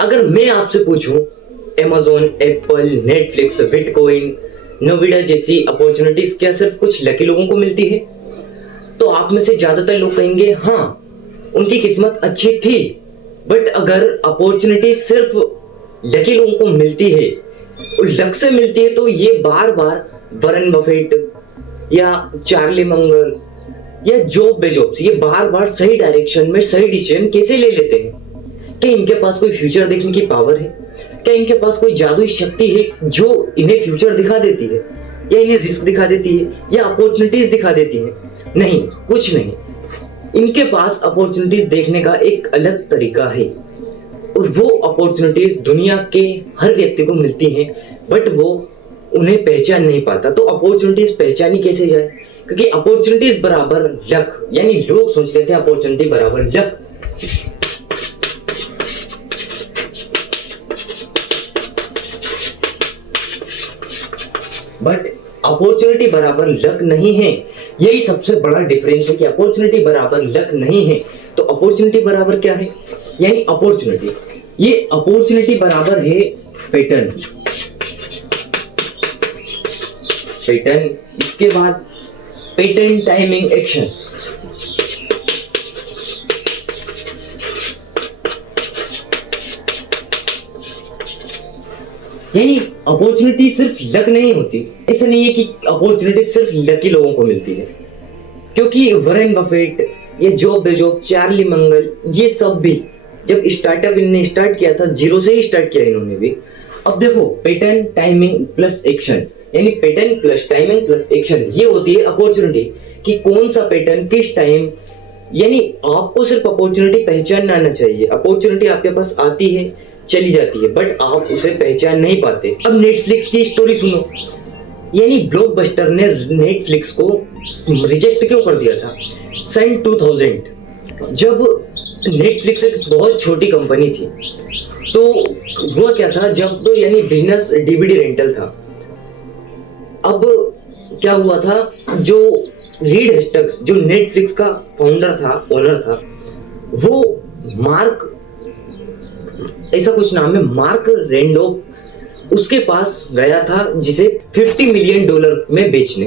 अगर मैं आपसे पूछूं Amazon, एप्पल, नेटफ्लिक्स, बिटकॉइन, नोविडा जैसी अपॉर्चुनिटीज क्या सिर्फ कुछ लकी लोगों को मिलती है? तो आप में से ज्यादातर लोग कहेंगे हाँ, उनकी किस्मत अच्छी थी। बट अगर अपॉर्चुनिटी सिर्फ लकी लोगों को मिलती है और लक से मिलती है, तो ये बार बार वॉरेन बफेट या चार्ली मंगल या जॉब बेजॉब्स ये बार बार सही डायरेक्शन में सही डिसीजन कैसे ले लेते हैं? क्या इनके पास कोई फ्यूचर देखने की पावर है? क्या इनके पास कोई जादुई शक्ति है जो इन्हें फ्यूचर दिखा देती है, या इन्हें रिस्क दिखा देती है, या अपॉर्चुनिटीज दिखा देती है? नहीं, कुछ नहीं। इनके पास अपॉर्चुनिटीज देखने का एक अलग तरीका है और वो अपॉर्चुनिटीज दुनिया के हर व्यक्ति को मिलती हैं, बट वो उन्हें पहचान नहीं पाता। तो अपॉर्चुनिटीज पहचानी कैसे जाए? क्योंकि अपॉर्चुनिटीज बराबर लक, यानी लोग सोच लेते हैं अपॉर्चुनिटी बराबर लक। बट अपॉर्चुनिटी बराबर लक नहीं है। यही सबसे बड़ा डिफरेंस है कि अपॉर्चुनिटी बराबर लक नहीं है। तो अपॉर्चुनिटी बराबर क्या है? यानी अपॉर्चुनिटी, ये अपॉर्चुनिटी बराबर है पैटर्न। पैटर्न, इसके बाद पैटर्न टाइमिंग एक्शन। यानी अपॉर्चुनिटी सिर्फ लक नहीं होती। ऐसा नहीं है कि अपॉर्चुनिटी सिर्फ लकी लोगों को मिलती है, क्योंकि वॉरेन बफेट, ये जॉब बेजॉब, चार्ली मंगल, ये सब भी जब स्टार्टअप इन्होंने स्टार्ट किया था, जीरो से ही स्टार्ट किया इन्होंने भी। अब देखो, पैटर्न टाइमिंग प्लस एक्शन, यानी pattern plus timing plus action, ये होती है अपॉर्चुनिटी। कि कौन सा पैटर्न किस टाइम, यानी आपको सिर्फ अपॉर्चुनिटी पहचानना आना चाहिए। अपॉर्चुनिटी आपके पास आती है, चली जाती है, बट आप उसे पहचान नहीं पाते। अब नेटफ्लिक्स की स्टोरी सुनो। यानी ब्लॉकबस्टर ने नेटफ्लिक्स को रिजेक्ट क्यों कर दिया था? सन 2000 जब नेटफ्लिक्स एक बहुत छोटी कंपनी थी, तो हुआ क्या था, जब यानी बिजनेस डीवीडी रेंटल था। अब क्या हुआ था, जो रीड हेस्टक्स, जो नेटफ्लिक्स का फाउंडर था, ओनर था, वो मार्क, ऐसा कुछ नाम है, मार्क रेंडोफ, उसके पास गया था जिसे $50 मिलियन में बेचने।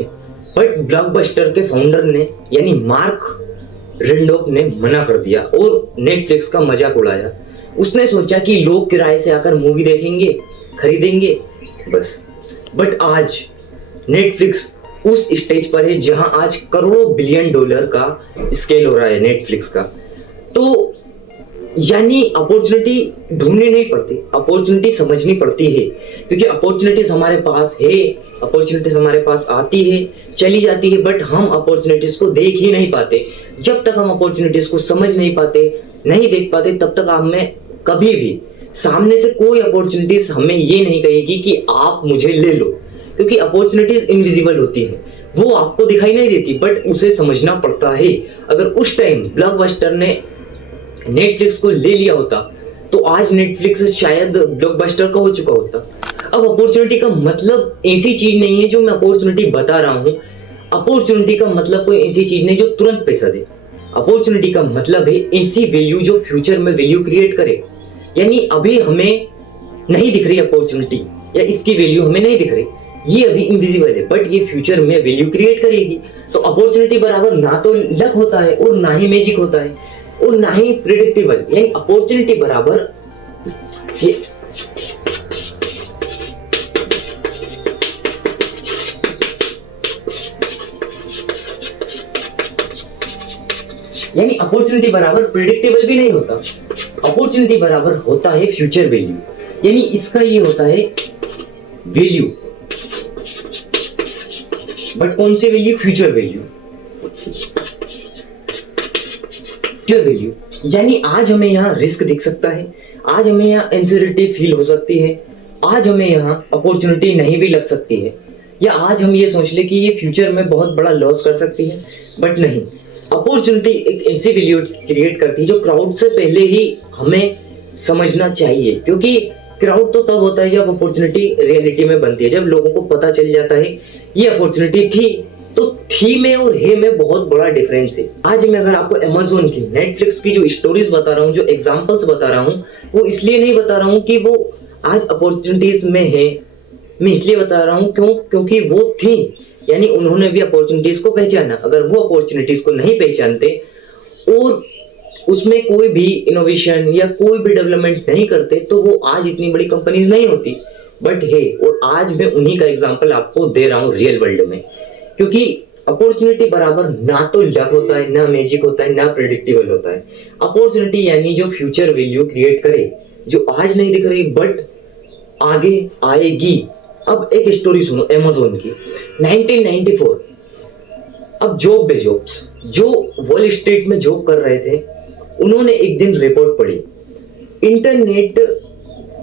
बट ब्लॉकबस्टर के फाउंडर ने, यानी मार्क रेंडोफ ने मना कर दिया और नेटफ्लिक्स का मजाक उड़ाया। उसने सोचा कि लोग किराए से आकर मूवी देखेंगे, खरीदेंगे, बस। बट आज नेटफ्लिक्स उस स्टेज पर है जहां आज करोड़ों बिलियन डॉलर का स्केल हो रहा है नेटफ्लिक्स का। तो यानी अपॉर्चुनिटी ढूंढनी नहीं पड़ती, अपॉर्चुनिटी समझनी पड़ती है। क्योंकि अपॉर्चुनिटीज हमारे पास है, अपॉर्चुनिटीज हमारे पास आती है, चली जाती है, बट हम अपॉर्चुनिटीज को देख ही नहीं पाते। जब तक हम अपॉर्चुनिटीज को समझ नहीं पाते, नहीं देख पाते, तब तक हमें कभी भी सामने से कोई अपॉर्चुनिटीज हमें ये नहीं कहेगी कि आप मुझे ले लो। क्योंकि अपॉर्चुनिटीज इनविजिबल होती है, वो आपको दिखाई नहीं देती, बट उसे समझना पड़ता है। अगर उस टाइम ब्लॉकबस्टर ने नेटफ्लिक्स को ले लिया होता, तो आज नेटफ्लिक्स शायद ब्लॉकबस्टर का हो चुका होता। अब अपॉर्चुनिटी का मतलब ऐसी चीज नहीं है जो मैं अपॉर्चुनिटी बता रहा हूं। अपॉर्चुनिटी का मतलब कोई ऐसी चीज नहीं जो तुरंत पैसा दे। अपॉर्चुनिटी का मतलब है ऐसी वैल्यू जो फ्यूचर में वैल्यू क्रिएट करे। यानी अभी हमें नहीं दिख रही अपॉर्चुनिटी, या इसकी वैल्यू हमें नहीं दिख रही, ये अभी इनविजिबल है, बट ये फ्यूचर में वैल्यू क्रिएट करेगी। तो अपॉर्चुनिटी बराबर ना तो लक होता है और ना ही मैजिक होता है और ना ही प्रिडिक्टेबल। यानी अपॉर्चुनिटी बराबर ये यानी अपॉर्चुनिटी बराबर प्रिडिक्टेबल भी नहीं होता। अपॉर्चुनिटी बराबर होता है फ्यूचर वैल्यू, यानी इसका ये होता है वैल्यू। बट कौन सी value? Future value. Future value यानी आज हमें यहाँ रिस्क दिख सकता है, आज हमें यहाँ एंजाइटी फील हो सकती है, आज हमें यहाँ अपॉर्चुनिटी नहीं भी लग सकती है, या आज हम ये सोच ले कि ये फ्यूचर में बहुत बड़ा लॉस कर सकती है, बट नहीं। अपॉर्चुनिटी एक ऐसी वैल्यू क्रिएट करती है जो क्राउड से पहले ही हमें समझना चाहिए। क्योंकि क्राउड तो तब होता है जब अपॉर्चुनिटी रियलिटी में बनती है, जब लोगों को पता चल जाता है ये अपॉर्चुनिटी थी तो थी में और हे में बहुत बड़ा डिफरेंस है। आज मैं अगर आपको अमेज़न की, नेटफ्लिक्स की जो स्टोरीज बता रहा हूँ, जो एग्जांपल्स बता रहा हूँ, वो इसलिए नहीं बता रहा हूँ कि वो आज अपॉर्चुनिटीज में है, मैं इसलिए बता रहा हूँ क्योंकि वो थी, यानी उन्होंने भी अपॉर्चुनिटीज को पहचाना। अगर वो अपॉर्चुनिटीज को नहीं पहचानते और उसमें कोई भी इनोवेशन या कोई भी डेवलपमेंट नहीं करते तो वो आज इतनी बड़ी कंपनीज नहीं होती, बट है। और आज मैं उन्हीं का एग्जांपल आपको दे रहा हूँ रियल वर्ल्ड में, क्योंकि अपॉर्चुनिटी बराबर ना तो लक होता है, ना मैजिक होता है, ना प्रेडिक्टेबल होता है। अपॉर्चुनिटी यानी जो फ्यूचर वैल्यू क्रिएट करे, जो आज नहीं दिख रही बट आगे आएगी। अब एक स्टोरी सुनो अमेज़न की, 1994। अब जॉब बेजॉब्स जो वॉल स्ट्रीट में जॉब कर रहे थे, उन्होंने एक दिन रिपोर्ट पढ़ी, इंटरनेट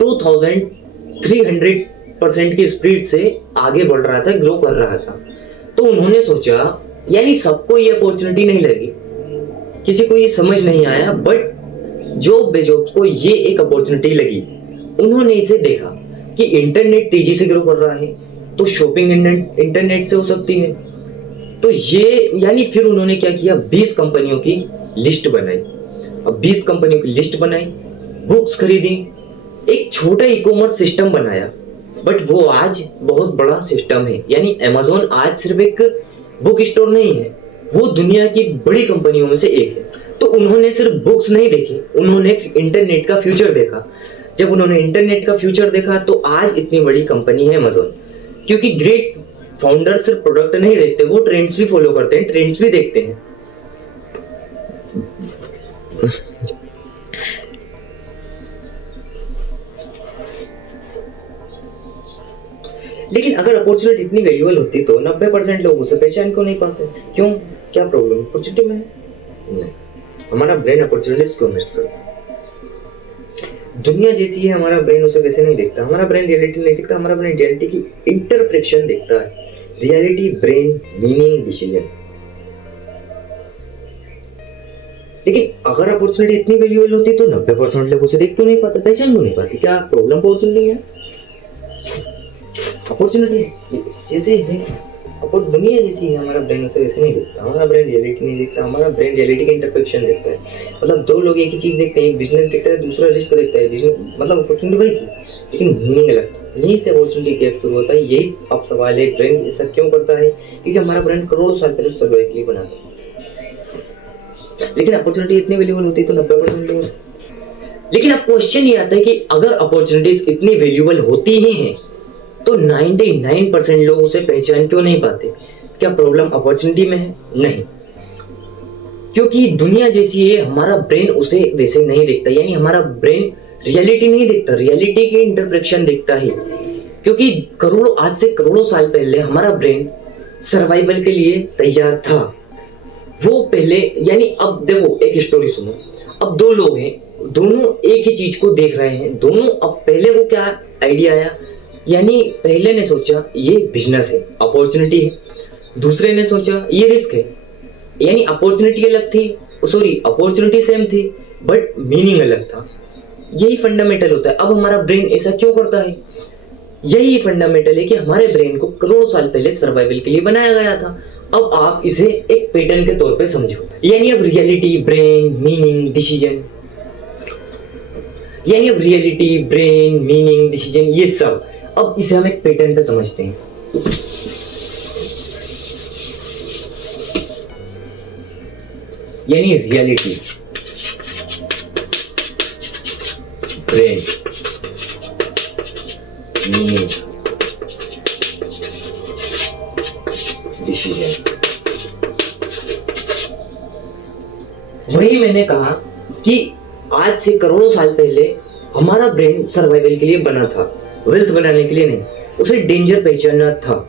2300% की स्पीड से आगे बढ़ रहा था, ग्रो कर रहा था। तो उन्होंने सोचा, यानी सबको ये अपॉर्चुनिटी नहीं लगी, किसी को ये समझ नहीं आया, बट जॉब बेजॉब्स को ये एक अपॉर्चुनिटी लगी। उन्होंने इसे देखा कि इंटरनेट तेजी से ग्रो कर रहा है, तो शॉपिंग इंटरनेट से हो सकती है। तो ये यानी फिर उन्होंने क्या किया, 20 कंपनियों की लिस्ट बनाई। अब 20 कंपनियों की लिस्ट बनाई, बुक्स खरीदी, एक छोटा ई कॉमर्स सिस्टम बनाया, बट वो आज बहुत बड़ा सिस्टम है। यानी अमेज़न आज सिर्फ एक बुक स्टोर नहीं है, वो दुनिया की बड़ी कंपनियों में से एक है। तो उन्होंने सिर्फ बुक्स नहीं देखी, उन्होंने इंटरनेट का फ्यूचर देखा। जब उन्होंने इंटरनेट का फ्यूचर देखा तो आज इतनी बड़ी कंपनी है अमेज़न। क्योंकि ग्रेट फाउंडर सिर्फ प्रोडक्ट नहीं देखते, वो ट्रेंड्स भी फॉलो करते हैं, ट्रेंड्स भी देखते हैं। लेकिन अगर अपॉर्चुनिटी इतनी वैल्यूएबल होती तो 90% लोग उसे पहचान क्यों नहीं पाते? क्यों, क्या प्रॉब्लम अपॉर्चुनिटी में? नहीं, हमारा ब्रेन अपॉर्चुनिटीज क्यों मिस करता है? दुनिया जैसी है, हमारा ब्रेन उसे वैसे नहीं देखता। हमारा ब्रेन रियलिटी नहीं देखता, हमारा ब्रेन रियलिटी की इंटरप्रेशन देखता है। Reality, brain, meaning, decision. लेकिन अगर अपॉर्चुनिटी इतनी वैल्यूएबल होती तो 90% लोग उसे देख क्यों नहीं पाते, पहचान क्यों नहीं पाते? क्या प्रॉब्लम पॉसिबल है? अपॉर्चुनिटी जैसे है, दुनिया जैसी है, हमारा ब्रेन उसे वैसे नहीं देखता। हमारा ब्रेन रियलिटी नहीं देखता, हमारा ब्रेन रियलिटी का इंटरप्रेशन देखता है। मतलब दो लोग एक ही चीज देखते हैं, एक बिजनेस देखता है, दूसरा रिस्क देखता है। बिजनेस मतलब अपॉर्चुनिटी वही थी, लेकिन मीनिंग अलग था। यहीं से अपॉर्चुनिटी गैप शुरू होता है। यही अब सवाल है, ब्रेन ऐसा क्यों करता है? क्योंकि हमारा ब्रेन करोड़ों साल पहले सर्वाइव के लिए बना था। लेकिन अपॉर्चुनिटी इतनी वैल्यूएबल होती तो 90% लोग। लेकिन अब क्वेश्चन ये आता है कि अगर अपॉर्चुनिटीज इतनी वैल्यूएबल होती ही हैं तो 99% लोग उसे पहचान क्यों नहीं पाते? क्या प्रॉब्लम अपॉर्चुनिटी में है? नहीं, क्योंकि दुनिया जैसी है, हमारा ब्रेन उसे वैसे नहीं देखता। यानी हमारा ब्रेन रियलिटी नहीं देखता, रियलिटी के इंटरप्रेशन देखता है। क्योंकि आज से करोड़ों साल पहले हमारा ब्रेन सर्वाइवल के लिए तैयार था। वो पहले, यानी अब देखो एक स्टोरी सुनो। अब दो लोग हैं, दोनों एक ही चीज को देख रहे हैं। दोनों, अब पहले को क्या आइडिया आया, यानी पहले ने सोचा ये बिजनेस है, अपॉर्चुनिटी है। दूसरे ने सोचा ये रिस्क है, यानी अपॉर्चुनिटी अलग थी, सॉरी अपॉर्चुनिटी सेम थी बट मीनिंग अलग था। यही फंडामेंटल होता है। अब हमारा ब्रेन ऐसा क्यों करता है? यही फंडामेंटल है कि हमारे ब्रेन को करोड़ों साल पहले सर्वाइवल के लिए बनाया गया था। अब आप इसे एक पैटर्न के तौर पे समझो। यानी अब रियलिटी, ब्रेन, मीनिंग, डिसीजन, यानी अब रियलिटी, ब्रेन, मीनिंग, डिसीजन, ये सब अब इसे हम एक पैटर्न पे समझते हैं। यानी रियलिटी, ब्रेन, मीनिंग, डिसीजन। वही मैंने कहा कि आज से करोड़ों साल पहले हमारा ब्रेन सर्वाइवल के लिए बना था, वेल्थ बनाने के लिए नहीं। उसे डेंजर पहचानना था।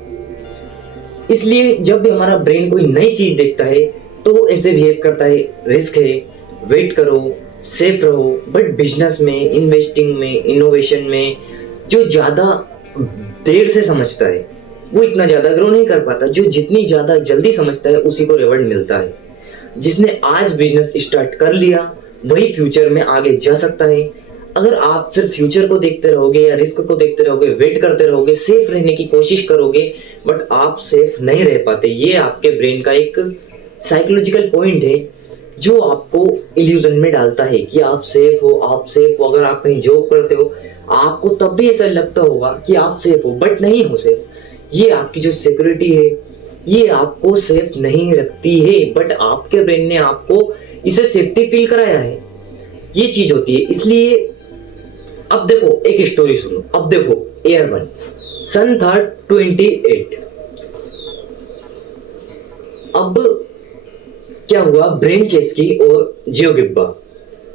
इसलिए जब भी हमारा ब्रेन कोई नई चीज देखता है तो वो ऐसे बिहेव करता है, रिस्क है, वेट करो, सेफ रहो। बट बिजनेस में, इन्वेस्टिंग में, इनोवेशन में जो ज्यादा देर से समझता है वो इतना ज्यादा ग्रो नहीं कर पाता। जो जितनी ज्यादा जल्दी समझता है उसी को रिवॉर्ड मिलता है। जिसने आज बिजनेस स्टार्ट कर लिया वही फ्यूचर में आगे जा सकता है। अगर आप सिर्फ फ्यूचर को देखते रहोगे या रिस्क को देखते रहोगे, वेट करते रहोगे, सेफ रहने की कोशिश करोगे, बट आप सेफ नहीं रह पाते। ये आपके ब्रेन का एक साइकोलॉजिकल पॉइंट है जो आपको इल्यूजन में डालता है कि आप सेफ हो, आप सेफ हो। अगर आप कहीं जॉब करते हो, आपको तब भी ऐसा लगता होगा कि आप सेफ हो, बट नहीं हो सेफ। ये आपकी जो सिक्योरिटी है, ये आपको सेफ नहीं रखती है, बट आपके ब्रेन ने आपको इसे सेफ्टी फील कराया है। ये चीज होती है। इसलिए अब देखो, एक स्टोरी सुनो। अब देखो, एयर 1 सन था 28। अब क्या हुआ, ब्रेन चेस्की और जियो गिब्बा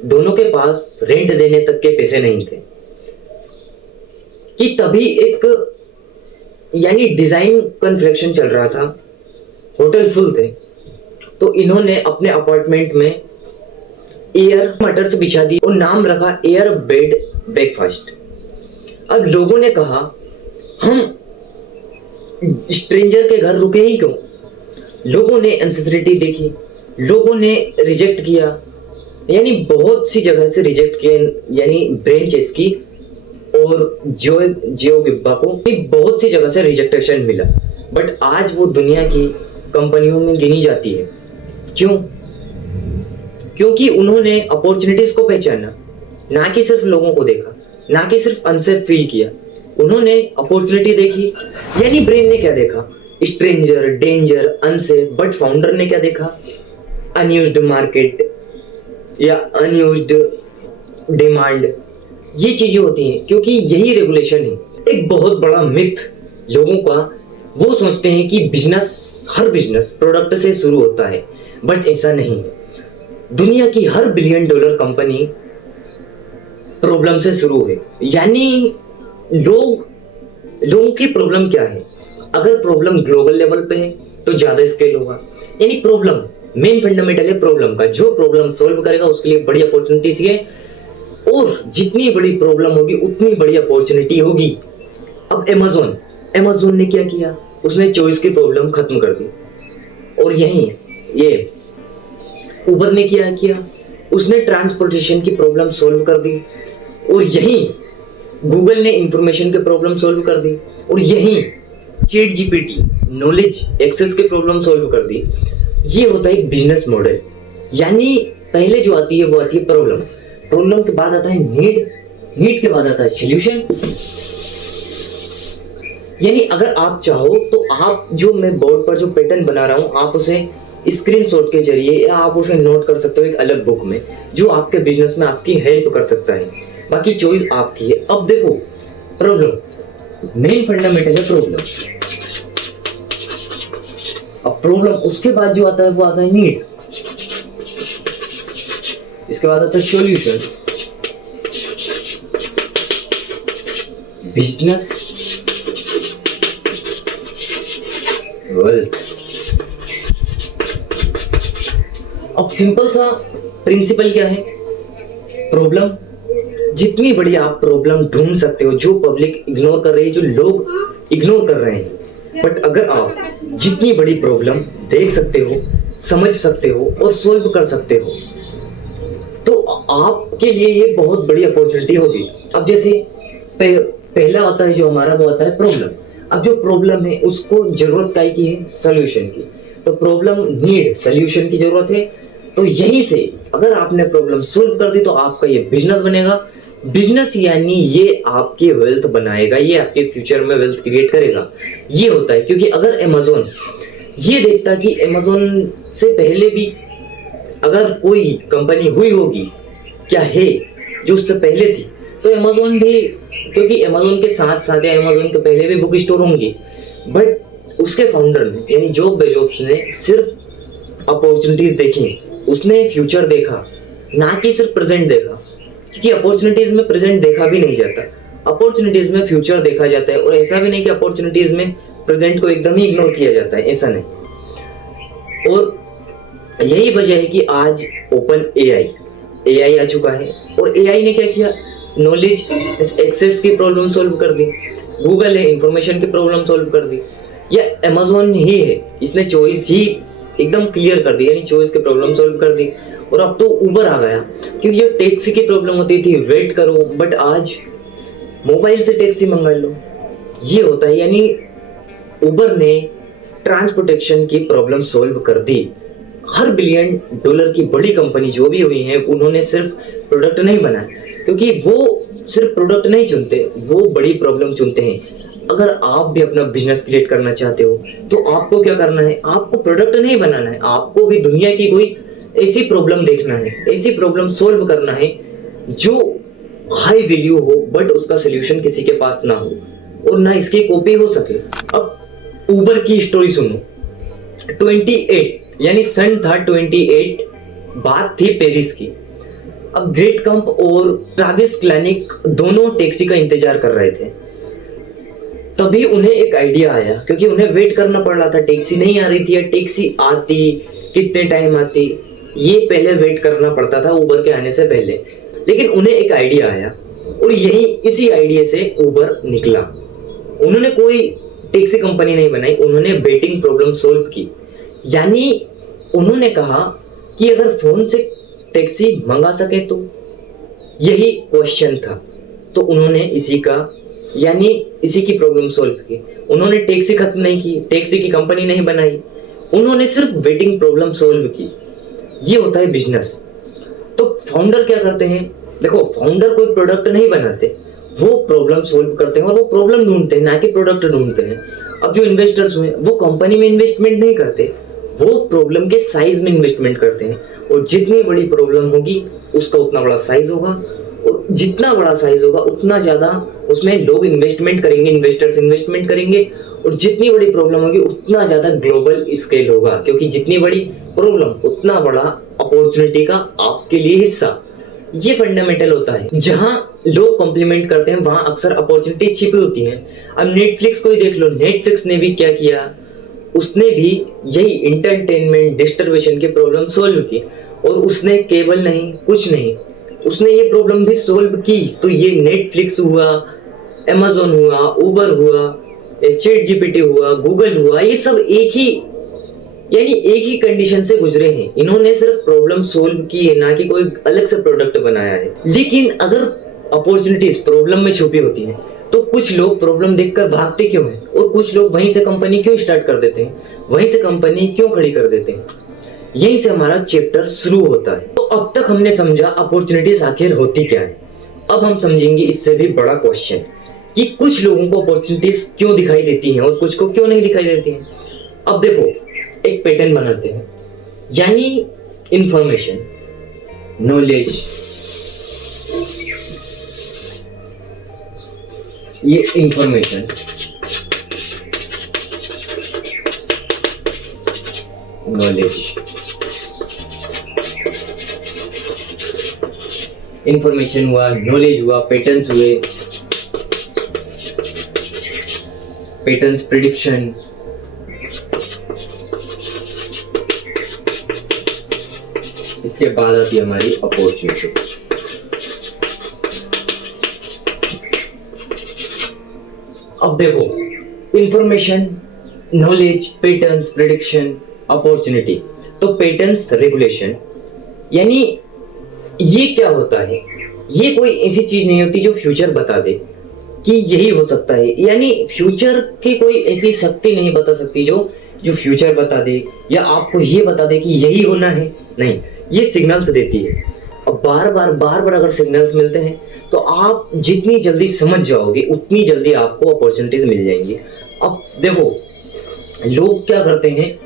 दोनों के पास रेंट देने तक के पैसे नहीं थे कि तभी एक यानी डिजाइन कंस्ट्रक्शन चल रहा था, होटल फुल थे, तो इन्होंने अपने अपार्टमेंट में एयर मटर्स बिछा दी और नाम रखा एयर बेड ब्रेकफास्ट। अब लोगों ने कहा हम स्ट्रेंजर के घर रुके ही क्यों। लोगों ने अनसिक्योरिटी देखी, लोगों ने रिजेक्ट किया, यानी बहुत सी जगह से रिजेक्ट किया, यानी ब्रेन चेस्की और जियो गिब्बा को बहुत सी जगह से रिजेक्टेशन मिला। बट आज वो दुनिया की कंपनियों में गिनी जाती है। क्यों? क्योंकि उन्होंने अपॉर्चुनिटीज को पहचाना, ना कि सिर्फ लोगों को देखा, ना कि सिर्फ अनसेफ फील किया। उन्होंने अपॉर्चुनिटी देखी, यानी ब्रेन ने क्या देखा, stranger, danger, unsafe. But founder ने क्या देखा, अनयूज्ड मार्केट या अनयूज्ड डिमांड। ये चीजें होती हैं क्योंकि यही रेगुलेशन है। एक बहुत बड़ा मिथ लोगों का, वो सोचते हैं कि बिजनेस, हर बिजनेस प्रोडक्ट से शुरू होता है, बट ऐसा नहीं है। दुनिया की हर $1 बिलियन कंपनी प्रॉब्लम से शुरू है। यानी लोगों की प्रॉब्लम क्या है। अगर प्रॉब्लम ग्लोबल लेवल पे है तो ज्यादा स्केल होगा। यानी प्रॉब्लम मेन फंडामेंटल है प्रॉब्लम का। जो प्रॉब्लम सॉल्व करेगा उसके लिए बड़ी अपॉर्चुनिटीज है, और जितनी बड़ी प्रॉब्लम होगी उतनी बड़ी अपॉर्चुनिटी होगी। अब अमेज़न ने क्या किया, उसने चॉइस की प्रॉब्लम खत्म कर दी। और यही ये उबर ने क्या किया, उसने ट्रांसपोर्टेशन की प्रॉब्लम सॉल्व कर दी। और यही गूगल ने इंफॉर्मेशन की प्रॉब्लम सॉल्व कर दी। और यही चैट जीपीटी नॉलेज एक्सेस की प्रॉब्लम सॉल्व कर दी। ये होता है एक बिजनेस मॉडल। यानी पहले जो आती है वो आती है प्रॉब्लम के बाद आता है नीड के बाद आता है सॉल्यूशन। यानी अगर आप चाहो तो आप जो मैं बोर्ड पर जो पैटर्न बना रहा हूं, आप उसे स्क्रीनशॉट के जरिए या आप उसे नोट कर सकते हो एक अलग बुक में, जो आपके बिजनेस में आपकी हेल्प कर सकता है। बाकी चॉइस आपकी है। अब देखो, प्रॉब्लम मेन फंडामेंटल है प्रॉब्लम। अब प्रॉब्लम, उसके बाद जो आता है वो आता है नीड, इसके बाद आता है सॉल्यूशन। Business, wealth. अब सिंपल सा प्रिंसिपल क्या है, प्रॉब्लम, जितनी बड़ी आप प्रॉब्लम ढूंढ सकते हो जो पब्लिक इग्नोर कर रही है, जो लोग इग्नोर कर रहे हैं, बट अगर आप जितनी बड़ी प्रॉब्लम देख सकते हो, समझ सकते हो और सॉल्व कर सकते हो, तो आपके लिए ये बहुत बड़ी अपॉर्चुनिटी होगी। अब जैसे पहला आता है जो हमारा, वो आता है प्रॉब्लम। अब जो प्रॉब्लम है उसको जरूरत काय की है, सॉल्यूशन की। तो प्रॉब्लम, नीड, सॉल्यूशन की जरूरत है। तो यहीं से अगर आपने प्रॉब्लम सॉल्व कर दी तो आपका ये बिजनेस बनेगा। बिजनेस यानी ये आपकी वेल्थ बनाएगा, ये आपके फ्यूचर में वेल्थ क्रिएट करेगा। ये होता है क्योंकि अगर अमेज़न ये देखता कि अमेज़न से पहले भी अगर कोई कंपनी हुई होगी, क्या है जो उससे पहले थी, तो अमेज़न भी, क्योंकि अमेज़न के साथ साथ या अमेज़न के पहले भी बुक स्टोर होंगी, बट उसके फाउंडर ने यानी जेफ बेजोस ने सिर्फ अपॉर्चुनिटीज देखी, उसने फ्यूचर देखा, ना कि सिर्फ प्रेजेंट देखा। क्योंकि अपॉर्चुनिटीज में प्रेजेंट देखा भी नहीं जाता, अपॉर्चुनिटीज में फ्यूचर देखा जाता है। और ऐसा भी नहीं कि अपॉर्चुनिटीज में प्रेजेंट को एकदम ही इग्नोर किया जाता है, ऐसा नहीं। और यही वजह है कि आज ओपन एआई आ चुका है, और एआई ने क्या किया, नॉलेज एक्सेस की प्रॉब्लम सॉल्व कर दी। गूगल है, इंफॉर्मेशन की प्रॉब्लम सॉल्व कर दी। या अमेज़न ही है, इसने चॉइस ही एकदम क्लियर कर दी, यानी चॉइस के प्रॉब्लम सॉल्व कर दी। और अब तो उबर आ गया, क्योंकि जो टैक्सी की प्रॉब्लम होती थी वेट करो, बट आज मोबाइल से टैक्सी मंगा लो, ये होता है। यानी उबर ने ट्रांसपोर्टेशन की प्रॉब्लम सॉल्व कर दी। हर बिलियन डॉलर की बड़ी कंपनी जो भी हुई है, उन्होंने सिर्फ प्रोडक्ट नहीं बनाया, क्योंकि वो सिर्फ प्रोडक्ट नहीं चुनते, वो बड़ी प्रॉब्लम चुनते हैं। अगर आप भी अपना बिजनेस क्रिएट करना चाहते हो तो आपको क्या करना है, आपको प्रोडक्ट नहीं बनाना है, आपको भी दुनिया की कोई ऐसी प्रॉब्लम देखना है, ऐसी प्रॉब्लम सॉल्व करना है जो हाई वैल्यू हो, बट उसका सोल्यूशन किसी के पास ना हो और ना इसकी कॉपी हो सके। अब उबर की स्टोरी सुनो। 28 यानी सन था 28, बात थी पेरिस की। अब ग्रेट कंप और ट्रैविस क्लैनिक दोनों टैक्सी का इंतजार कर रहे थे। तभी उन्हें एक आइडिया आया, क्योंकि उन्हें वेट करना पड़ रहा था, टैक्सी नहीं आ रही थी, या टैक्सी आती कितने टाइम आती, ये पहले वेट करना पड़ता था उबर के आने से पहले। लेकिन उन्हें एक आइडिया आया और यही इसी आइडिया से उबर निकला। उन्होंने कोई टैक्सी कंपनी नहीं बनाई, उन्होंने वेटिंग प्रॉब्लम सॉल्व की। यानी उन्होंने कहा कि अगर फोन से टैक्सी मंगा सके तो, यही क्वेश्चन था। तो उन्होंने इसी की प्रॉब्लम सॉल्व की। उन्होंने टैक्सी खत्म नहीं की, टैक्सी की कंपनी नहीं बनाई, उन्होंने सिर्फ वेटिंग प्रॉब्लम सॉल्व की। ये होता है बिजनेस। तो फाउंडर क्या करते हैं, देखो फाउंडर कोई प्रोडक्ट नहीं बनाते, वो प्रॉब्लम सॉल्व करते हैं और वो प्रॉब्लम ढूंढते हैं, ना कि प्रोडक्ट ढूंढते हैं। अब जो इन्वेस्टर्स हुए वो कंपनी में इन्वेस्टमेंट नहीं करते, वो प्रॉब्लम के साइज में इन्वेस्टमेंट करते हैं। और जितनी बड़ी प्रॉब्लम होगी उसका उतना बड़ा साइज होगा, और जितना बड़ा साइज होगा उतना ज्यादा उसमें लोग इन्वेस्टमेंट करेंगे, इन्वेस्टर्स इन्वेस्टमेंट करेंगे। और जितनी बड़ी प्रॉब्लम होगी उतना ज्यादा ग्लोबल स्केल होगा, क्योंकि जितनी बड़ी प्रॉब्लम उतना बड़ा अपॉर्चुनिटी का आपके लिए हिस्सा। ये फंडामेंटल होता है। जहां लोग कॉम्प्लीमेंट करते हैं वहां अक्सर अपॉर्चुनिटीज छिपी होती हैं। अब नेटफ्लिक्स को ही देख लो, नेटफ्लिक्स ने भी क्या किया, उसने भी यही इंटरटेनमेंट डिस्ट्रीब्यूशन की प्रॉब्लम सॉल्व की। और उसने केबल नहीं, कुछ नहीं, उसने ये प्रॉब्लम भी सॉल्व की। तो ये नेटफ्लिक्स हुआ, अमेज़न हुआ, उबर हुआ, चैट जीपीटी हुआ, गूगल हुआ, ये सब एक ही कंडीशन से गुजरे हैं। इन्होंने सिर्फ प्रॉब्लम सॉल्व की है, ना कि कोई अलग से प्रोडक्ट बनाया है। लेकिन अगर अपॉर्चुनिटीज प्रॉब्लम में छुपी होती हैं तो कुछ लोग प्रॉब्लम देखकर भागते क्यों हैं, और कुछ लोग वहीं से कंपनी क्यों स्टार्ट कर देते हैं, वहीं से कंपनी क्यों खड़ी कर देते हैं। यहीं से हमारा चैप्टर शुरू होता है। तो अब तक हमने समझा अपॉर्चुनिटीज आखिर होती क्या है। अब हम समझेंगे इससे भी बड़ा क्वेश्चन कि कुछ लोगों को अपॉर्चुनिटीज क्यों दिखाई देती हैं और कुछ को क्यों नहीं दिखाई देती हैं। अब देखो, एक पैटर्न बनाते हैं, यानी इंफॉर्मेशन, नॉलेज, ये इंफॉर्मेशन, नॉलेज, इंफॉर्मेशन हुआ, नॉलेज हुआ, पैटर्न्स हुए, पैटर्न्स, प्रिडिक्शन, इसके बाद आती है हमारी अपॉर्चुनिटी। अब देखो, information, knowledge, patterns, prediction, opportunity. तो पैटर्न्स, रेगुलेशन, यानी ये क्या होता है, ये कोई ऐसी चीज नहीं होती जो फ्यूचर बता दे कि यही हो सकता है। यानी फ्यूचर की कोई ऐसी शक्ति नहीं बता सकती जो फ्यूचर बता दे या आपको ये बता दे कि यही होना है। नहीं, ये सिग्नल्स देती है। अब बार बार अगर सिग्नल्स मिलते हैं तो आप जितनी जल्दी समझ जाओगे उतनी जल्दी आपको अपॉर्चुनिटीज मिल जाएंगी। अब देखो, लोग क्या करते हैं,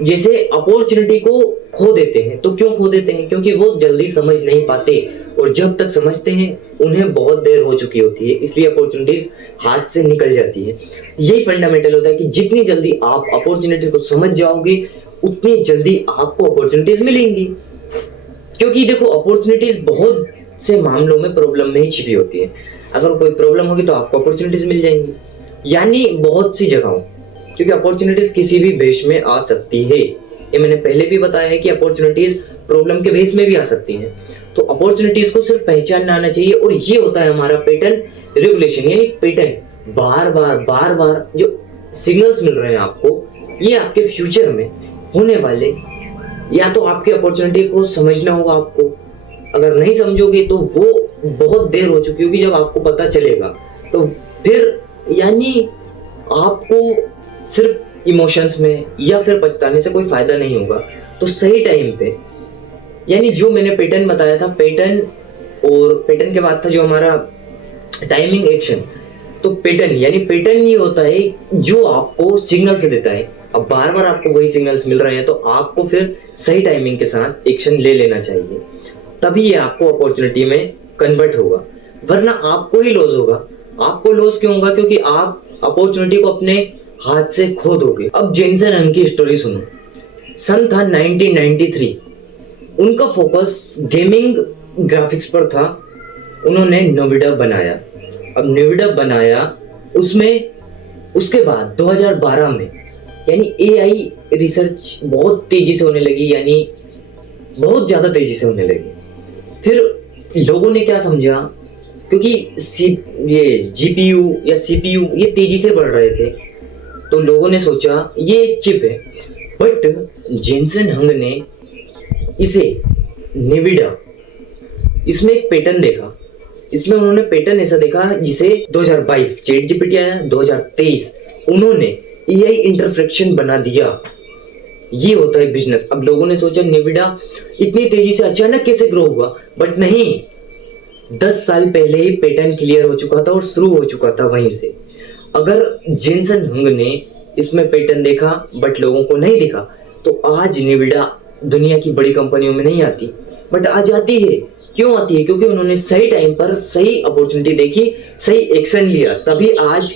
जैसे अपॉर्चुनिटी को खो देते हैं। तो क्यों खो देते हैं? क्योंकि वो जल्दी समझ नहीं पाते, और जब तक समझते हैं उन्हें बहुत देर हो चुकी होती है, इसलिए अपॉर्चुनिटीज हाथ से निकल जाती है। यही फंडामेंटल होता है कि जितनी जल्दी आप अपॉर्चुनिटीज को समझ जाओगे उतनी जल्दी आपको अपॉर्चुनिटीज मिलेंगी। क्योंकि देखो, अपॉर्चुनिटीज बहुत से मामलों में प्रॉब्लम में ही छिपी होती है। अगर कोई प्रॉब्लम होगी तो आपको अपॉर्चुनिटीज मिल जाएंगी, यानी बहुत सी जगहों, क्योंकि अपॉर्चुनिटीज किसी भी बेस में आ सकती है। ये मैंने पहले भी बताया है कि अपॉर्चुनिटीज प्रॉब्लम के बेस में भी आ सकती हैं। तो अपॉर्चुनिटीज को सिर्फ पहचानना आना चाहिए, और ये होता है हमारा पैटर्न रेगुलेशन। यानी पैटर्न बार बार जो सिग्नल्स मिल रहे हैं आपको, ये आपके फ्यूचर में होने वाले, या तो आपकी अपॉर्चुनिटी को समझना होगा आपको। अगर नहीं समझोगे तो वो बहुत देर हो चुकी होगी जब आपको पता चलेगा। तो फिर यानी आपको सिर्फ इमोशंस में या फिर पछताने से कोई फायदा नहीं होगा। तो सही टाइम पे, यानी जो मैंने पैटर्न बताया था, पैटर्न और पैटर्न के बाद था जो हमारा टाइमिंग एक्शन। तो पैटर्न यानी पैटर्न ये होता है जो आपको सिग्नल्स देता है। अब बार बार आपको वही सिग्नल्स मिल रहे हैं तो आपको फिर सही टाइमिंग के साथ एक्शन ले लेना चाहिए, तभी ये आपको अपॉर्चुनिटी में कन्वर्ट होगा, वरना आपको ही लॉस होगा। आपको लॉस क्यों होगा? क्योंकि आप अपॉर्चुनिटी को अपने हाथ से खो दोगे। अब जेनसन हंग की स्टोरी सुनो। सन था 1993, उनका फोकस गेमिंग ग्राफिक्स पर था। उन्होंने नोविडा बनाया। अब नोविडा बनाया, उसमें उसके बाद 2012 में यानी एआई रिसर्च बहुत तेजी से होने लगी, यानी बहुत ज्यादा तेजी से होने लगी। फिर लोगों ने क्या समझा, क्योंकि ये जीपीयू या सीपीयू ये तेजी से बढ़ रहे थे, तो लोगों ने सोचा ये एक चिप है। बट जेनसन हंग ने इसे नोविडा, इसमें एक पैटर्न देखा। इसमें उन्होंने पैटर्न ऐसा देखा जिसे 2022 चैट जीपीटी आया, 2023 उन्होंने एआई इंटरफ्रेक्शन बना दिया। ये होता है बिजनेस। अब लोगों ने सोचा नोविडा इतनी तेजी से अचानक कैसे ग्रो हुआ, बट नहीं, 10 साल पहले ही पैटर्न क्लियर हो चुका था और शुरू हो चुका था वहीं से। अगर जेनसन हंग ने इसमें पैटर्न देखा बट लोगों को नहीं दिखा, तो आज नोविडा दुनिया की बड़ी कंपनियों में नहीं आती, बट आज आती है। क्यों आती है? क्योंकि उन्होंने सही टाइम पर सही अपॉर्चुनिटी देखी, सही एक्शन लिया, तभी आज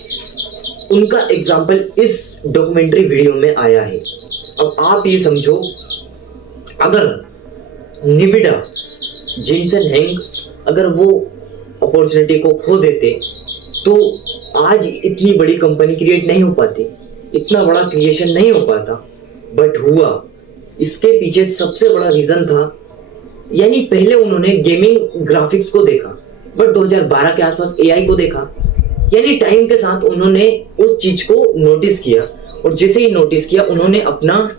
उनका एग्जाम्पल इस डॉक्यूमेंट्री वीडियो में आया है। अब आप ये समझो, अगर नोविडा, जेनसन हंग अगर वो अपॉर्चुनिटी को खो देते तो आज इतनी बड़ी कंपनी क्रिएट नहीं हो पाती, इतना बड़ा क्रिएशन नहीं हो पाता, बट हुआ। इसके पीछे सबसे बड़ा रीजन था, यानी पहले उन्होंने गेमिंग ग्राफिक्स को देखा, बट 2012 के आसपास एआई को देखा। यानी टाइम के साथ उन्होंने उस चीज को नोटिस किया, और जैसे ही नोटिस किया उन्होंने अपना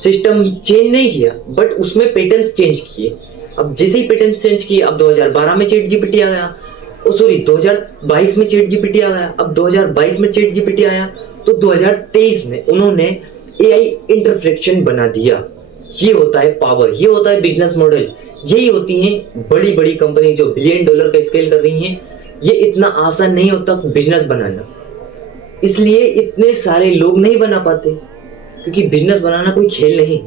सिस्टम चेंज नहीं किया, बट उसमें पैटर्न्स चेंज किए। अब जैसे ही पैटर्न्स चेंज किए, अब 2012 में चैट जीपीटी आ गया, 2022 में चैट जीपीटी आ गया। अब 2022 में चैट जीपीटी आया तो 2023 में उन्होंने एआई इंटरफ्रेक्शन बना दिया। ये होता है पावर, ये होता है बिजनेस मॉडल, यही होती हैं बड़ी बड़ी कंपनी जो बिलियन डॉलर का स्केल कर रही हैं। ये इतना आसान नहीं होता बिजनेस बनाना, इसलिए इतने सारे लोग नहीं बना पाते, क्योंकि बिजनेस बनाना कोई खेल नहीं।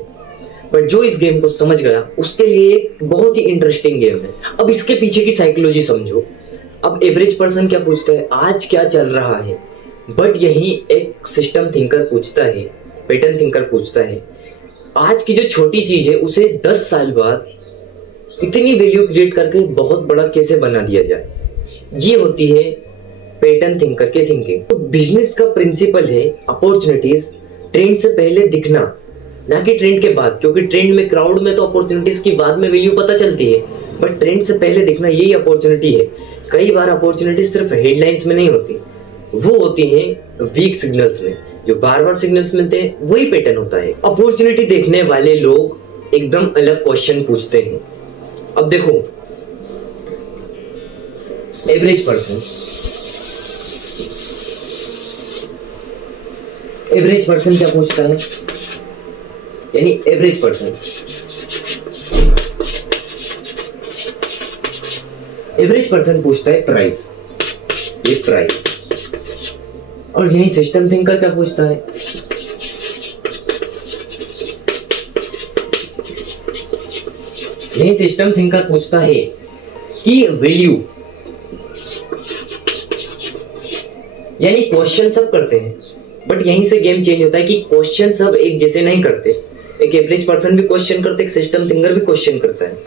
बट जो इस गेम को समझ गया उसके लिए एक बहुत ही इंटरेस्टिंग गेम है। अब इसके पीछे की साइकोलॉजी समझो। अब एवरेज पर्सन क्या पूछता है, आज क्या चल रहा है, बट यही एक सिस्टम थिंकर पूछता है, पैटर्न थिंकर पूछता है, आज की जो छोटी चीज है उसे 10 साल बाद इतनी वैल्यू क्रिएट करके बहुत बड़ा कैसे बना दिया जाए। ये होती है पैटर्न थिंकर के थिंकिंग। तो बिजनेस का प्रिंसिपल है अपॉर्चुनिटीज ट्रेंड से पहले दिखना, ना कि ट्रेंड के बाद, क्योंकि ट्रेंड में, क्राउड में तो अपॉर्चुनिटीज की बाद में वैल्यू पता चलती है, बट ट्रेंड से पहले दिखना यही अपॉर्चुनिटी है। कई बार अपॉर्चुनिटीज सिर्फ हेडलाइंस में नहीं होती, वो होती हैं वीक सिग्नल्स में। जो बार बार सिग्नल्स मिलते हैं वही पैटर्न होता है। अपॉर्चुनिटी देखने वाले लोग एकदम अलग क्वेश्चन पूछते हैं। अब देखो, एवरेज पर्सन क्या पूछता है, यानी एवरेज पर्सन पूछता है प्राइस, ये प्राइस। और यही सिस्टम थिंकर क्या पूछता है, यही सिस्टम थिंकर पूछता है कि वैल्यू, यानी क्वेश्चन सब करते हैं, बट यहीं से गेम चेंज होता है कि क्वेश्चन सब एक जैसे नहीं करते। एक एवरेज पर्सन भी क्वेश्चन करते, एक सिस्टम थिंकर भी क्वेश्चन करता है,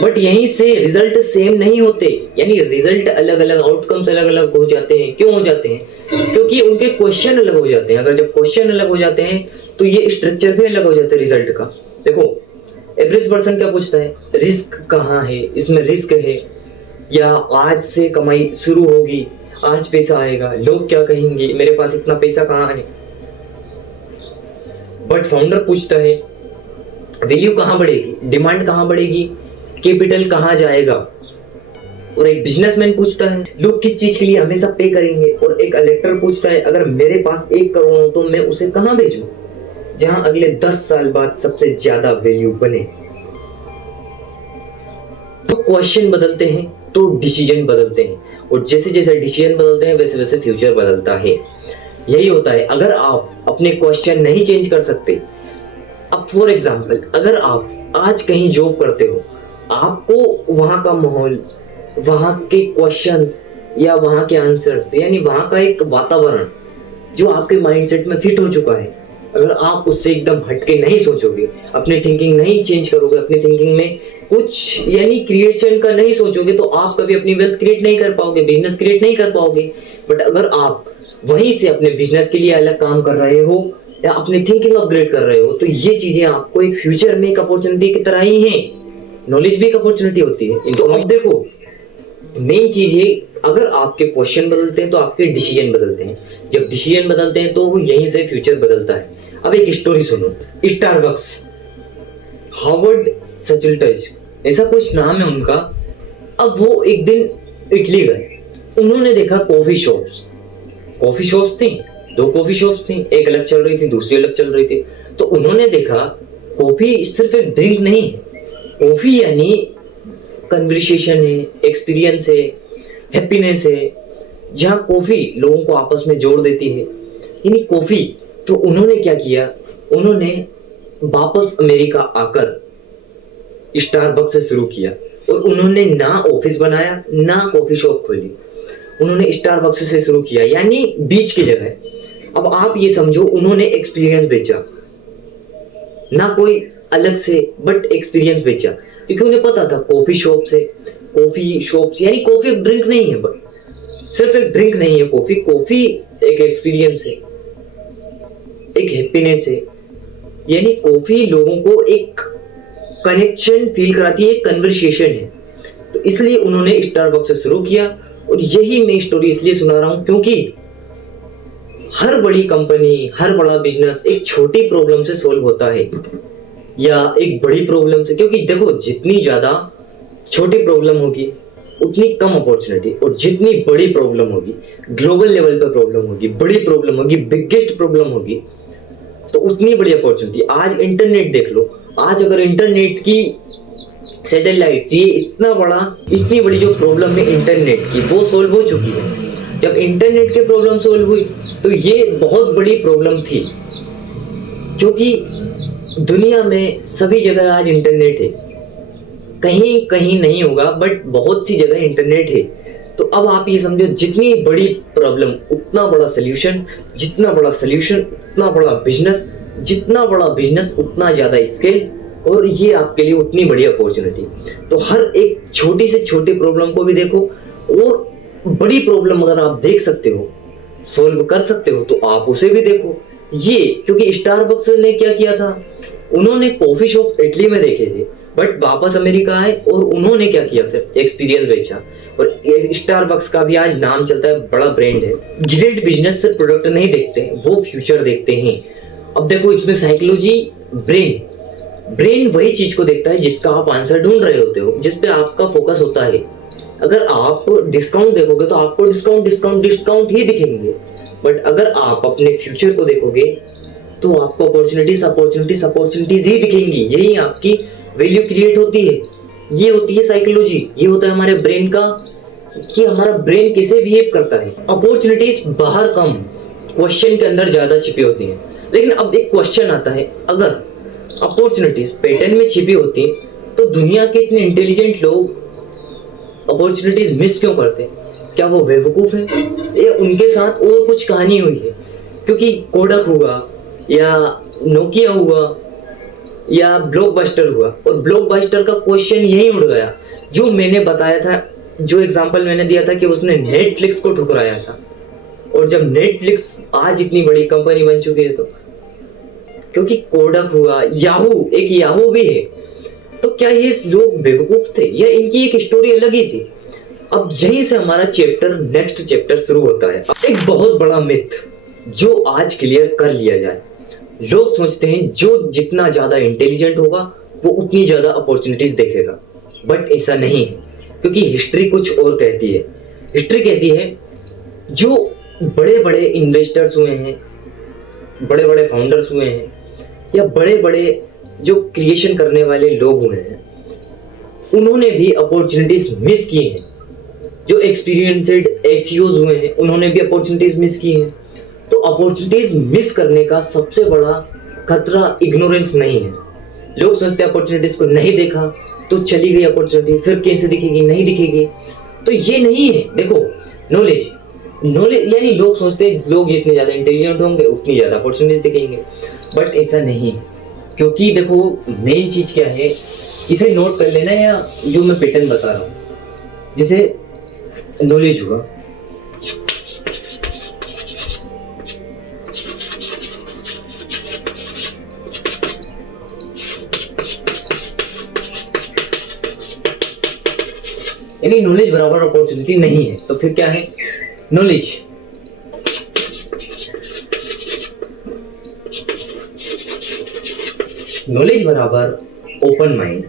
बट यहीं से रिजल्ट सेम नहीं होते, यानी रिजल्ट अलग अलग, आउटकम्स अलग अलग हो जाते हैं। क्यों हो जाते हैं? क्योंकि उनके क्वेश्चन अलग हो जाते हैं। अगर जब क्वेश्चन अलग हो जाते हैं तो ये स्ट्रक्चर भी अलग हो जाता है रिजल्ट का। देखो, एवरेज पर्सन क्या पूछता है, रिस्क कहाँ है, इसमें रिस्क है, या आज से कमाई शुरू होगी, आज पैसा आएगा, लोग क्या कहेंगे, मेरे पास इतना पैसा कहाँ है। बट फाउंडर पूछता है वैल्यू कहाँ बढ़ेगी, डिमांड कहाँ बढ़ेगी, कैपिटल कहाँ जाएगा। और एक बिजनेसमैन पूछता है लोग किस चीज के लिए हमेशा पे करेंगे। और एक कलेक्टर पूछता है अगर मेरे पास 1 करोड़ हो तो मैं उसे कहाँ भेजूं जहां अगले 10 साल बाद सबसे ज्यादा वैल्यू बने। तो क्वेश्चन बदलते हैं तो डिसीजन बदलते हैं, और जैसे जैसे डिसीजन बदलते हैं वैसे वैसे फ्यूचर बदलता है। यही होता है अगर आप अपने क्वेश्चन नहीं चेंज कर सकते। अब फॉर एग्जाम्पल अगर आप आज कहीं जॉब करते हो, आपको वहां का माहौल, वहां के क्वेश्चंस या वहां के आंसर्स, यानी वहां का एक वातावरण जो आपके माइंडसेट में फिट हो चुका है, अगर आप उससे एकदम हटके नहीं सोचोगे, अपनी थिंकिंग नहीं चेंज करोगे, अपनी थिंकिंग में कुछ यानी क्रिएशन का नहीं सोचोगे, तो आप कभी अपनी वेल्थ क्रिएट नहीं कर पाओगे, बिजनेस क्रिएट नहीं कर पाओगे। बट अगर आप वहीं से अपने बिजनेस के लिए अलग काम कर रहे हो या अपनी थिंकिंग अपग्रेड कर रहे हो, तो ये चीजें आपको एक फ्यूचर में एक अपॉर्चुनिटी की तरह ही है। नॉलेज भी एक अपॉर्चुनिटी होती है। तो अब देखो मेन चीज है, अगर आपके क्वेश्चन बदलते हैं तो आपके डिसीजन बदलते हैं, जब डिसीजन बदलते हैं तो यहीं से फ्यूचर बदलता है। अब एक स्टोरी सुनो, स्टारबक्स, हार्वर्ड सचल्टज ऐसा कुछ नाम है उनका। अब वो एक दिन इटली गए, उन्होंने देखा कॉफी शॉप्स थी, 2 कॉफी शॉप्स थी, एक अलग चल रही थी, दूसरी अलग चल रही थी। तो उन्होंने देखा कॉफी सिर्फ एक ड्रिंक नहीं है, कॉफी यानी कन्वर्सेशन है, एक्सपीरियंस है, हैप्पीनेस है, जहां कॉफी लोगों को आपस में जोड़ देती है, यानी कॉफी। तो उन्होंने क्या किया, उन्होंने वापस अमेरिका आकर स्टारबक्स से शुरू किया, और उन्होंने ना ऑफिस बनाया ना कॉफी शॉप खोली, उन्होंने स्टारबक्स से शुरू किया, यानी बीच की जगह। अब आप ये समझो उन्होंने एक्सपीरियंस बेचा, ना कोई अलग से, बट एक्सपीरियंस बेचा, क्योंकि उन्हें पता था कॉफी शॉप्स यानी कॉफी एक ड्रिंक नहीं है, बट सिर्फ एक ड्रिंक नहीं है कॉफी एक एक्सपीरियंस है, एक हैप्पीनेस है, यानी कॉफी लोगों को एक कनेक्शन फील कराती है, कन्वर्सेशन है। तो इसलिए उन्होंने स्टारबक्स से शुरू किया। और यही मैं स्टोरी इसलिए सुना रहा हूं क्योंकि हर बड़ी कंपनी, हर बड़ा बिजनेस एक छोटी प्रॉब्लम से सॉल्व होता है या एक बड़ी प्रॉब्लम से। क्योंकि देखो जितनी ज्यादा छोटी प्रॉब्लम होगी उतनी कम अपॉर्चुनिटी, और जितनी बड़ी प्रॉब्लम होगी, ग्लोबल लेवल पर प्रॉब्लम होगी, बड़ी प्रॉब्लम होगी, बिगेस्ट प्रॉब्लम होगी, तो उतनी बड़ी अपॉर्चुनिटी। आज इंटरनेट देख लो, आज अगर इंटरनेट की सैटेलाइट, ये इतनी बड़ी जो प्रॉब्लम है इंटरनेट की, वो सोल्व हो चुकी है। जब इंटरनेट की प्रॉब्लम सोल्व हुई तो ये बहुत बड़ी प्रॉब्लम थी, क्योंकि दुनिया में सभी जगह आज इंटरनेट है, कहीं कहीं नहीं होगा बट बहुत सी जगह इंटरनेट है। तो अब आप ये समझो जितनी बड़ी प्रॉब्लम उतना बड़ा सल्यूशन, जितना बड़ा सल्यूशन उतना बड़ा बिजनेस, जितना बड़ा बिजनेस उतना ज्यादा स्केल, और ये आपके लिए उतनी बड़ी अपॉर्चुनिटी। तो हर एक छोटी से छोटी प्रॉब्लम को भी देखो, और बड़ी प्रॉब्लम अगर आप देख सकते हो, सॉल्व कर सकते हो, तो आप उसे भी देखो। ये क्योंकि स्टारबक्स ने क्या किया था, उन्होंने कॉफी शॉप इटली में देखे थे, बट वापस अमेरिका आए और उन्होंने क्या किया, फिर एक्सपीरियंस बेचा। और स्टारबक्स का भी आज नाम चलता है, बड़ा ब्रांड है। ग्रेट बिजनेस से प्रोडक्ट नहीं देखते, वो फ्यूचर देखते हैं। अब देखो इसमें साइकोलॉजी, ब्रेन वही चीज को देखता है जिसका आप आंसर ढूंढ रहे होते हो, जिस पे आपका फोकस होता है। अगर आप डिस्काउंट देखोगे तो आपको डिस्काउंट ही दिखेंगे, बट अगर आप अपने फ्यूचर को देखोगे तो आपको अपॉर्चुनिटीज ही दिखेंगी। यही आपकी वैल्यू क्रिएट होती है। ये होती है साइकोलॉजी, ये होता है हमारे ब्रेन का, कि हमारा ब्रेन कैसे बिहेव करता है। अपॉर्चुनिटीज बाहर कम, क्वेश्चन के अंदर ज्यादा छिपी होती हैं। लेकिन अब एक क्वेश्चन आता है, अगर अपॉर्चुनिटीज पैटर्न में छिपी होती तो दुनिया के इतने इंटेलिजेंट लोग अपॉर्चुनिटीज मिस क्यों करते? क्या वो बेवकूफ है या उनके साथ और कुछ कहानी हुई है? क्योंकि कोडक हुआ या नोकिया हुआ या ब्लॉकबस्टर हुआ, और ब्लॉकबस्टर का क्वेश्चन यही उड़ गया जो मैंने बताया था, जो एग्जांपल मैंने दिया था कि उसने नेटफ्लिक्स को ठुकराया था। और जब नेटफ्लिक्स आज इतनी बड़ी कंपनी बन चुकी है, तो क्योंकि कोडक हुआ, एक याहू भी है। तो क्या ये लोग बेवकूफ थे या इनकी एक स्टोरी अलग ही थी? अब यहीं से हमारा नेक्स्ट चैप्टर शुरू होता है। एक बहुत बड़ा मिथ जो आज क्लियर कर लिया जाए, लोग सोचते हैं जो जितना ज़्यादा इंटेलिजेंट होगा वो उतनी ज़्यादा अपॉर्चुनिटीज़ देखेगा, बट ऐसा नहीं है, क्योंकि हिस्ट्री कुछ और कहती है। हिस्ट्री कहती है जो बड़े बड़े इन्वेस्टर्स हुए हैं, बड़े बड़े फाउंडर्स हुए हैं, या बड़े बड़े जो क्रिएशन करने वाले लोग हुए हैं, उन्होंने भी अपॉर्चुनिटीज़ मिस की हैं। जो एक्सपीरियंस्ड एसईओज हुए हैं उन्होंने भी अपॉर्चुनिटीज़ मिस की हैं। तो अपॉर्चुनिटीज़ मिस करने का सबसे बड़ा खतरा इग्नोरेंस नहीं है। लोग सोचते हैं अपॉर्चुनिटीज़ को नहीं देखा तो चली गई अपॉर्चुनिटी, फिर कैसे दिखेगी, नहीं दिखेगी। तो ये नहीं है। देखो, नॉलेज यानी लोग सोचते हैं लोग जितने ज़्यादा इंटेलिजेंट होंगे उतनी ज़्यादा अपॉर्चुनिटीज़ दिखेंगे, बट ऐसा नहीं है। क्योंकि देखो मेन चीज़ क्या है, इसे नोट कर लेना, या जो मैं पैटर्न बता रहा हूँ, जैसे नॉलेज हुआ, यानी नॉलेज बराबर अपॉर्चुनिटी नहीं है। तो फिर क्या है? नॉलेज बराबर ओपन माइंड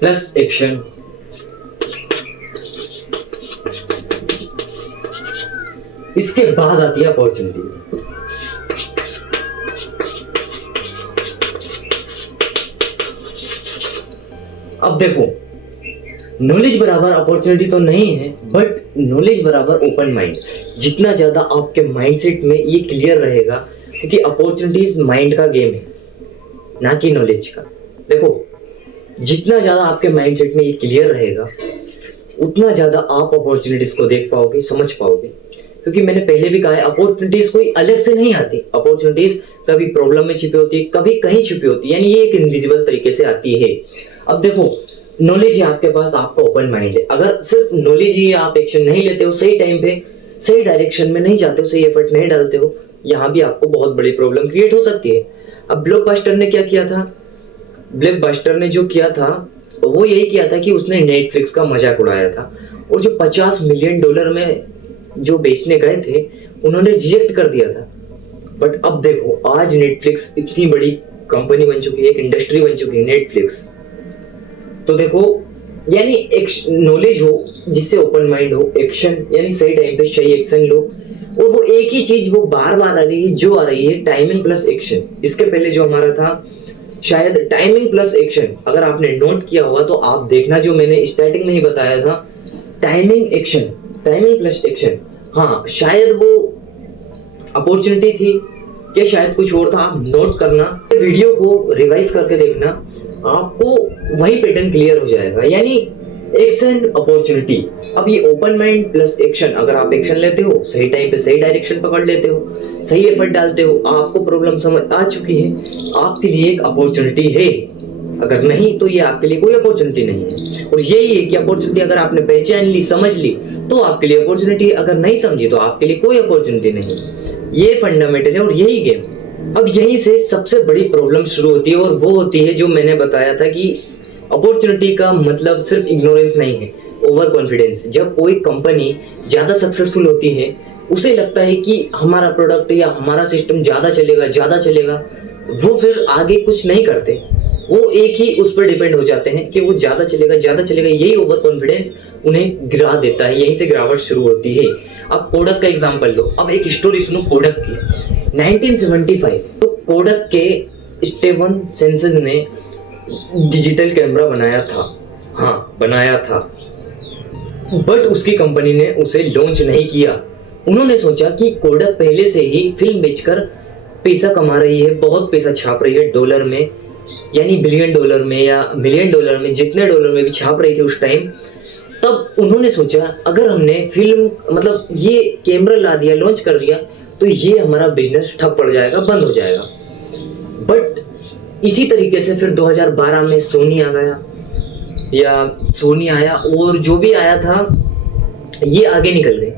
प्लस एक्शन इसके बाद आती है अपॉर्चुनिटी। अब देखो, नॉलेज बराबर अपॉर्चुनिटी तो नहीं है, बट नॉलेज बराबर ओपन माइंड। जितना ज्यादा आपके माइंडसेट में ये क्लियर रहेगा, क्योंकि अपॉर्चुनिटीज माइंड का गेम है ना कि नॉलेज का। देखो, जितना ज्यादा आपके माइंडसेट में ये क्लियर रहेगा उतना ज्यादा आप अपॉर्चुनिटीज को देख पाओगे, समझ पाओगे। क्योंकि मैंने पहले भी कहा है, अपॉर्चुनिटीज कोई अलग से नहीं आती। अपॉर्चुनिटीज कभी प्रॉब्लम में छिपी होती है, कभी कहीं छिपी होती है, यानी ये एक इनविजिबल तरीके से आती है। अब देखो, नॉलेज है आपके पास, आपका ओपन माइंड है। अगर सिर्फ नॉलेज ही आप एक्शन नहीं लेते हो, सही टाइम पे सही डायरेक्शन में नहीं जाते हो, सही एफर्ट नहीं डालते हो, यहाँ भी आपको बहुत बड़ी प्रॉब्लम क्रिएट हो सकती है। अब ब्लॉकबस्टर ने क्या किया था? ब्लॉकबस्टर ने जो किया था वो यही किया था कि उसने नेटफ्लिक्स का मजाक उड़ाया था, और जो $50 मिलियन में जो बेचने गए थे उन्होंने रिजेक्ट कर दिया था। बट अब देखो, आज नेटफ्लिक्स इतनी बड़ी कंपनी बन चुकी है, एक इंडस्ट्री बन चुकी है नेटफ्लिक्स। तो देखो, यानी एक नॉलेज हो जिससे ओपन माइंड हो, एक्शन यानी सही टाइम पे सही एक्शन लो, और वो एक ही चीज वो बार बार आ रही है, जो आ रही है टाइमिंग प्लस एक्शन। इसके पहले जो हमारा था शायद टाइमिंग प्लस एक्शन, अगर आपने नोट किया होगा तो आप देखना, जो मैंने स्टार्टिंग में ही बताया था, timing action, timing plus action. हाँ, शायद वो अपॉर्चुनिटी थी क्या शायद कुछ और था, आप नोट करना, वीडियो को रिवाइज करके देखना, आपको वही पैटर्न क्लियर हो जाएगा। यानी एक्शन अपॉर्चुनिटी। अब ये ओपन माइंड प्लस एक्शन, अगर आप एक्शन लेते हो, सही टाइम पे सही डायरेक्शन पकड़ लेते हो, सही एफर्ट डालते हो, आपको प्रॉब्लम समझ आ चुकी है, आपके लिए एक अपॉर्चुनिटी है। अगर नहीं तो ये आपके लिए कोई अपॉर्चुनिटी नहीं है। और यही है कि अपॉर्चुनिटी अगर आपने पहचान ली, समझ ली, तो आपके लिए अपॉर्चुनिटी, अगर नहीं समझी तो आपके लिए कोई अपॉर्चुनिटी नहीं। ये फंडामेंटल है और यही गेम। अब यहीं से सबसे बड़ी प्रॉब्लम शुरू होती है, और वो होती है जो मैंने बताया था कि अपॉर्चुनिटी का मतलब सिर्फ इग्नोरेंस नहीं है, ओवर कॉन्फिडेंस। जब कोई कंपनी ज़्यादा सक्सेसफुल होती है, उसे लगता है कि हमारा प्रोडक्ट या हमारा सिस्टम ज़्यादा चलेगा, वो फिर आगे कुछ नहीं करते, वो एक ही उस पर डिपेंड हो जाते हैं कि वो ज़्यादा चलेगा। यही ओवर कॉन्फिडेंस उन्हें गिरा देता है, यहीं से गिरावट शुरू होती है। अब कोडक का एग्जांपल लो। अब एक स्टोरी सुनो कोडक की। 1975 तो कोडक के स्टीवन सेंसन ने डिजिटल कैमरा बनाया था, बट उसकी कंपनी ने उसे लॉन्च नहीं किया। उन्होंने सोचा कि कोडक पहले से ही फिल्म बेचकर पैसा कमा रही है, बहुत पैसा छाप रही है डॉलर में, यानी $1 बिलियन में या $1 मिलियन में, जितने डॉलर में भी छाप रही थी उस टाइम। तब उन्होंने सोचा अगर हमने फिल्म मतलब ये कैमरा ला दिया, लॉन्च कर दिया, तो ये हमारा बिजनेस ठप पड़ जाएगा, बंद हो जाएगा। बट इसी तरीके से फिर 2012 में सोनी आया और जो भी आया था ये आगे निकल गए।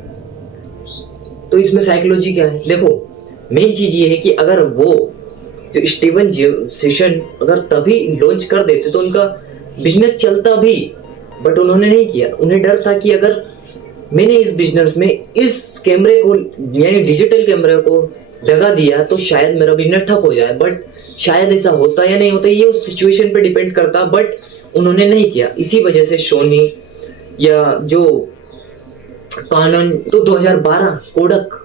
तो इसमें साइकोलॉजी क्या है? देखो, मेन चीज ये है कि अगर वो जो स्टीवन सेशन अगर तभी लॉन्च कर देते तो उनका बिजनेस चलता भी, बट उन्होंने नहीं किया। उन्हें डर था कि अगर मैंने इस बिजनेस में इस कैमरे को यानी डिजिटल कैमरे को लगा दिया तो शायद मेरा बिजनेस ठप हो जाए, बट शायद ऐसा होता या नहीं होता ये उस सिचुएशन पे डिपेंड करता, बट उन्होंने नहीं किया। इसी वजह से सोनी या जो कानन तो 2012 कोडक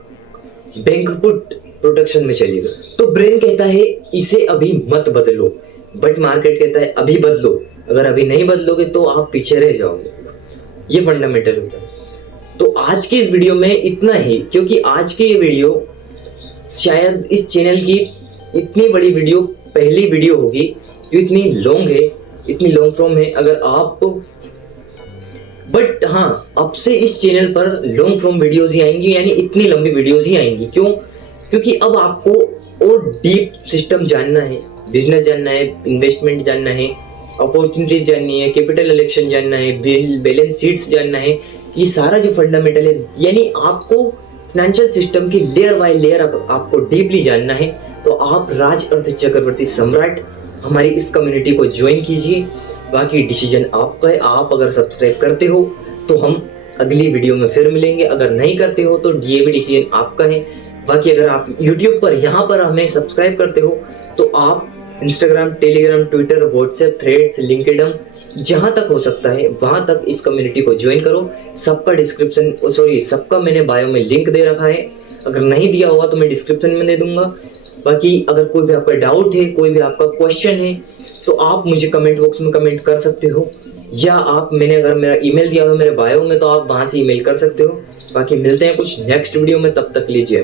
बैंकरुप्ट प्रोटेक्शन में चली गई। तो ब्रेन कहता है इसे अभी मत बदलो, बट मार्केट कहता है अभी बदलो, अगर अभी नहीं बदलोगे तो आप पीछे रह जाओगे। ये फंडामेंटल होता है। तो आज की इस वीडियो में इतना ही, क्योंकि आज की ये वीडियो शायद इस चैनल की इतनी बड़ी वीडियो पहली वीडियो होगी जो इतनी लॉन्ग है, इतनी लॉन्ग फॉर्म है। अगर आप बट हाँ, अब से इस चैनल पर लॉन्ग फॉर्म वीडियोस ही आएंगी, यानी इतनी लंबी वीडियोस ही आएंगी। क्यों? क्योंकि अब आपको और डीप सिस्टम जानना है, बिजनेस जानना है, इन्वेस्टमेंट जानना है, अपॉर्चुनिटीज जाननी है, कैपिटल इलेक्शन जानना है, बैलेंस शीट्स जानना है। ये सारा जो फंडामेंटल है, यानी आपको फाइनेंशियल सिस्टम की लेयर बाय लेयर आपको डीपली जानना है, तो आप राज अर्थ चक्रवर्ती सम्राट हमारी इस कम्युनिटी को ज्वाइन कीजिए। बाकी डिसीजन आपका है। आप अगर सब्सक्राइब करते हो तो हम अगली वीडियो में फिर मिलेंगे, अगर नहीं करते हो तो ये भी डिसीजन आपका है। बाकी अगर आप यूट्यूब पर यहाँ पर हमें सब्सक्राइब करते हो तो आप Instagram, Telegram, Twitter, WhatsApp, threads, LinkedIn, जहाँ तक हो सकता है वहाँ तक इस कम्युनिटी को ज्वाइन करो। सबका डिस्क्रिप्शन सबका मैंने बायो में लिंक दे रखा है, अगर नहीं दिया होगा तो मैं डिस्क्रिप्शन में दे दूंगा। बाकी अगर कोई भी आपका डाउट है, कोई भी आपका क्वेश्चन है, तो आप मुझे कमेंट बॉक्स में कमेंट कर सकते हो, या आप मैंने अगर मेरा ईमेल दिया हो मेरे बायो में तो आप वहाँ से ईमेल कर सकते हो। बाकी मिलते हैं कुछ नेक्स्ट वीडियो में, तब तक लीजिए।